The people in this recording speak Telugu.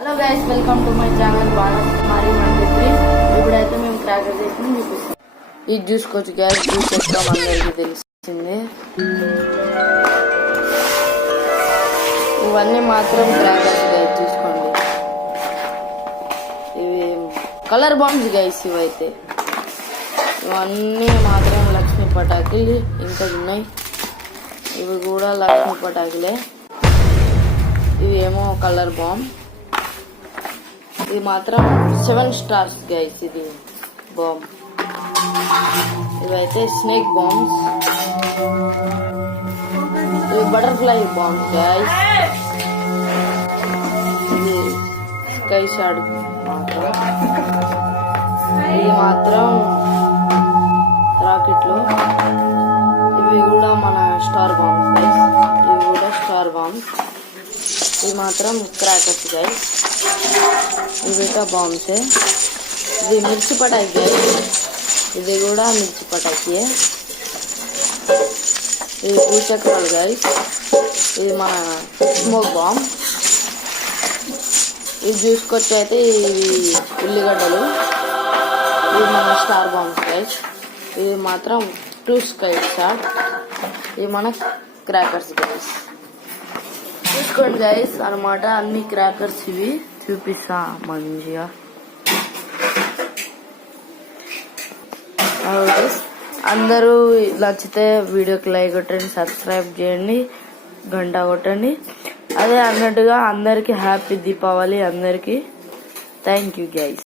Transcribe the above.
Hello guys, welcome to my channel Balakumari 123. ఇప్పుడైతే మేము క్రాకర్ చేసి చూపిస్తాం. ఇది చూసుకోవచ్చు గ్యాస్ జ్యూస్ చెప్తాం, అందరికీ తెలిసిందే. ఇవన్నీ మాత్రం క్రాకర్స్ గైస్, చూసుకోండి. ఇవి కలర్ బాంబ్స్ గైస్. ఇవైతే ఇవన్నీ మాత్రం లక్ష్మీ పటాకులు ఇంకా ఉన్నాయి. ఇవి కూడా లక్ష్మీ పటాకులే. ఇవి ఏమో కలర్ బాంబ్. ఇది మాత్రం 7 స్టార్స్ గైస్. ఇది బాంబ్. ఇవైతే స్నేక్ బాంబ్స్. ఇవి బటర్ఫ్లై బాంబ్ గైస్. ఇది స్కై షాట్ మాత్రం. ఇది మాత్రం రాకెట్లు. ఇవి కూడా మన స్టార్ బాంబ్స్ గైస్. ఇవి కూడా స్టార్ బాంబ్స్. ఇవి మాత్రం క్రాకర్స్ గైస్. ఇవి బాంబ్సే. ఇది మిర్చి పటాకి గైస్. ఇది కూడా మిర్చి పటాకి. ఇది పూచక్రాలు గైస్. ఇది మన స్మోక్ బాంబ్. ఇది చూసుకొచ్చి అయితే ఇవి ఉల్లిగడ్డలు. ఇవి మన స్టార్ బాంబ్స్ గైస్. ఇది మాత్రం 2 స్కై షాట్. ఇవి మన క్రాకర్స్ గైస్. చూసుకోండి గైస్ అన్నమాట. అన్ని క్రాకర్స్ ఇవి చూపిస్తా మంచిగా. అందరూ నచ్చితే వీడియోకి లైక్ కొట్టండి, సబ్స్క్రైబ్ చేయండి, గంట కొట్టండి. అదే అన్నట్టుగా అందరికి హ్యాపీ దీపావళి అందరికి. Thank you guys.